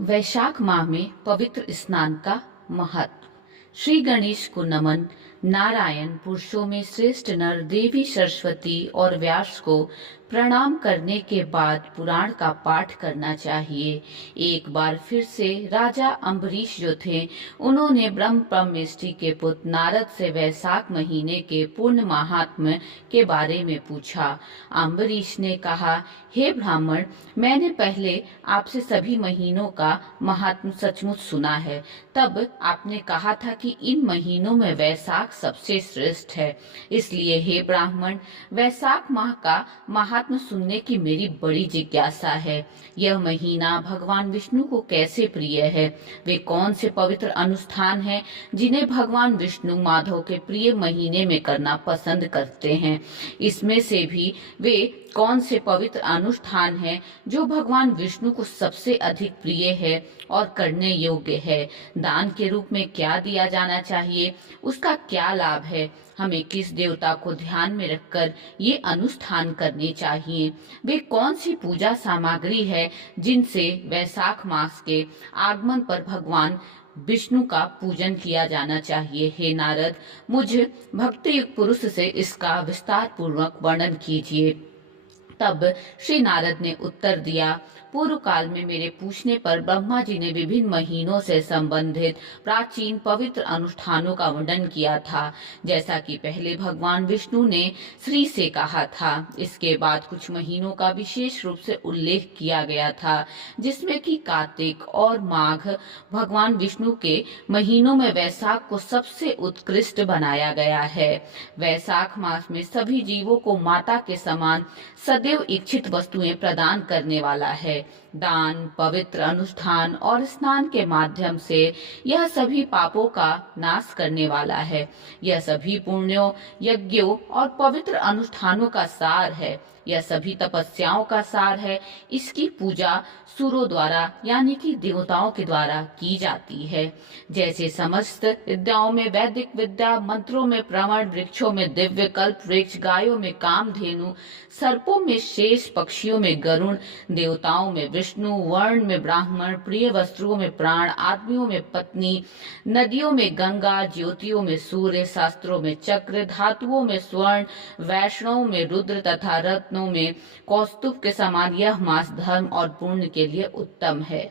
वैशाख माह में पवित्र स्नान का महत्व। श्री गणेश को नमन। नारायण पुरुषों में श्रेष्ठ नर देवी सरस्वती और व्यास को प्रणाम करने के बाद पुराण का पाठ करना चाहिए। एक बार फिर से राजा अम्बरीश जो थे, उन्होंने ब्रह्म परमेष्ठी के पुत्र नारद से वैशाख महीने के पूर्ण महात्म्य के बारे में पूछा। अम्बरीश ने कहा, हे ब्राह्मण, मैंने पहले आपसे सभी महीनों का महात्म सचमुच सुना है। तब आपने कहा था कि इन महीनों में वैशाख सबसे श्रेष्ठ है। इसलिए हे ब्राह्मण, वैशाख माह का महात्म सुनने की मेरी बड़ी जिज्ञासा है। यह महीना भगवान विष्णु को कैसे प्रिय है? वे कौन से पवित्र अनुष्ठान हैं जिन्हें भगवान विष्णु माधव के प्रिय महीने में करना पसंद करते हैं? इसमें से भी वे कौन से पवित्र अनुष्ठान हैं जो भगवान विष्णु को सबसे अधिक प्रिय है और करने योग्य है? दान के रूप में क्या दिया जाना चाहिए? उसका क्या लाभ है? हमें किस देवता को ध्यान में रखकर ये अनुष्ठान करने चाहिए? वे कौन सी पूजा सामग्री है जिनसे वैशाख मास के आगमन पर भगवान विष्णु का पूजन किया जाना चाहिए? हे नारद, मुझ भक्ति युक्त पुरुष से इसका विस्तार पूर्वक वर्णन कीजिए। तब श्री नारद ने उत्तर दिया, पूर्व काल में मेरे पूछने पर ब्रह्मा जी ने विभिन्न महीनों से संबंधित प्राचीन पवित्र अनुष्ठानों का वर्णन किया था। जैसा कि पहले भगवान विष्णु ने श्री से कहा था, इसके बाद कुछ महीनों का विशेष रूप से उल्लेख किया गया था, जिसमें कि कार्तिक और माघ भगवान विष्णु के महीनों में वैशाख को सबसे उत्कृष्ट बनाया गया है। वैशाख मास में सभी जीवों को माता के समान सदैव इच्छित वस्तुएं प्रदान करने वाला है। दान, पवित्र अनुष्ठान और स्नान के माध्यम से यह सभी पापों का नाश करने वाला है। यह सभी पुण्यों, यज्ञों और पवित्र अनुष्ठानों का सार है। यह सभी तपस्याओं का सार है। इसकी पूजा सुरों द्वारा यानी कि देवताओं के द्वारा की जाती है। जैसे समस्त विद्याओं में वैदिक विद्या, मंत्रों में प्रमाण, वृक्षों में दिव्य कल्प वृक्ष, गायों में कामधेनु, सर्पों में शेष, पक्षियों में गरुण, देवताओं में विष्णु, वर्ण में ब्राह्मण, प्रिय वस्त्रों में प्राण, आदमियों में पत्नी, नदियों में गंगा, ज्योतियों में सूर्य, शास्त्रों में चक्र, धातुओं में स्वर्ण, वैष्णवों में रुद्र तथा रत्नों में कौस्तुभ के समान यह मास धर्म और पुण्य के लिए उत्तम है।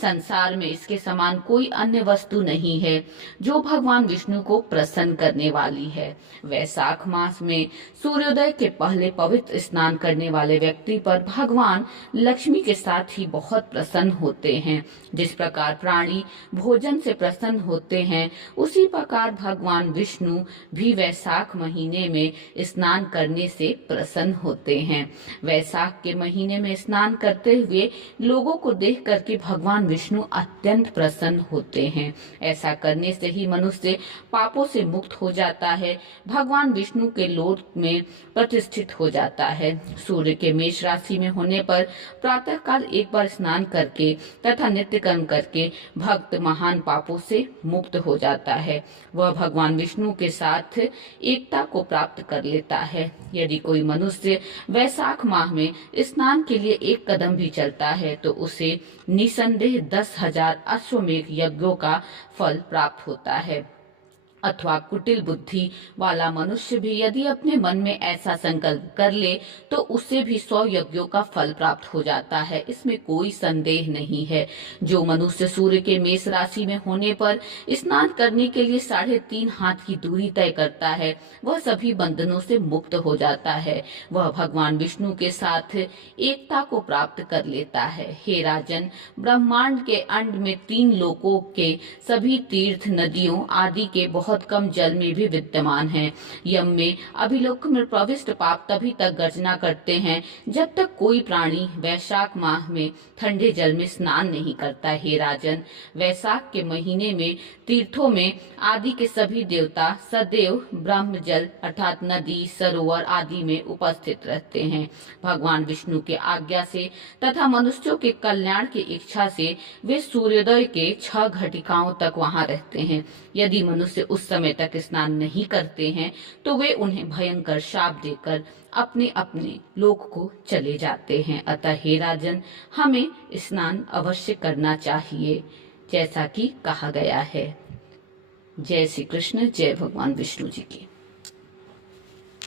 संसार में इसके समान कोई अन्य वस्तु नहीं है जो भगवान विष्णु को प्रसन्न करने वाली है। वैशाख मास में सूर्योदय के पहले पवित्र स्नान करने वाले व्यक्ति पर भगवान लक्ष्मी के साथ ही बहुत प्रसन्न होते हैं। जिस प्रकार प्राणी भोजन से प्रसन्न होते हैं, उसी प्रकार भगवान विष्णु भी वैशाख महीने में स्नान करने से प्रसन्न होते हैं। वैशाख के महीने में स्नान करते हुए लोगों को देख करके भगवान विष्णु अत्यंत प्रसन्न होते हैं। ऐसा करने से ही मनुष्य पापों से मुक्त हो जाता है, भगवान विष्णु के लोक में प्रतिष्ठित हो जाता है। सूर्य के मेष राशि में होने पर प्रातः काल एक बार स्नान करके तथा नित्य कर्म करके भक्त महान पापों से मुक्त हो जाता है। वह भगवान विष्णु के साथ एकता को प्राप्त कर लेता है। यदि कोई मनुष्य वैशाख माह में स्नान के लिए एक कदम भी चलता है तो उसे निसंदेह 10,000 अश्वमेध यज्ञों का फल प्राप्त होता है। अथवा कुटिल बुद्धि वाला मनुष्य भी यदि अपने मन में ऐसा संकल्प कर ले तो उससे भी 100 यज्ञों का फल प्राप्त हो जाता है। इसमें कोई संदेह नहीं है। जो मनुष्य सूर्य के मेष राशि में होने पर स्नान करने के लिए 3.5 हाथ की दूरी तय करता है, वह सभी बंधनों से मुक्त हो जाता है। वह भगवान विष्णु के साथ एकता को प्राप्त कर लेता है। हे राजन, ब्रह्मांड के अंड में 3 लोकों के सभी तीर्थ, नदियों आदि के बहुत कम जल में भी विद्यमान है। यम में अभिलोक में प्रविष्ट पाप तभी तक गर्जना करते हैं जब तक कोई प्राणी वैशाख माह में ठंडे जल में स्नान नहीं करता। हे राजन, वैशाख के महीने में तीर्थों में आदि के सभी देवता सदैव ब्रह्म जल अर्थात नदी, सरोवर आदि में उपस्थित रहते हैं। भगवान विष्णु के आज्ञा से तथा मनुष्यों के कल्याण की इच्छा से वे सूर्योदय के 6 घटिकाओं तक वहां रहते हैं। यदि मनुष्य उस समय तक स्नान नहीं करते हैं तो वे उन्हें भयंकर शाप देकर अपने अपने लोक को चले जाते हैं। अतः हे राजन, हमें स्नान अवश्य करना चाहिए जैसा कि कहा गया है। जय श्री कृष्ण, जय भगवान विष्णु जी की।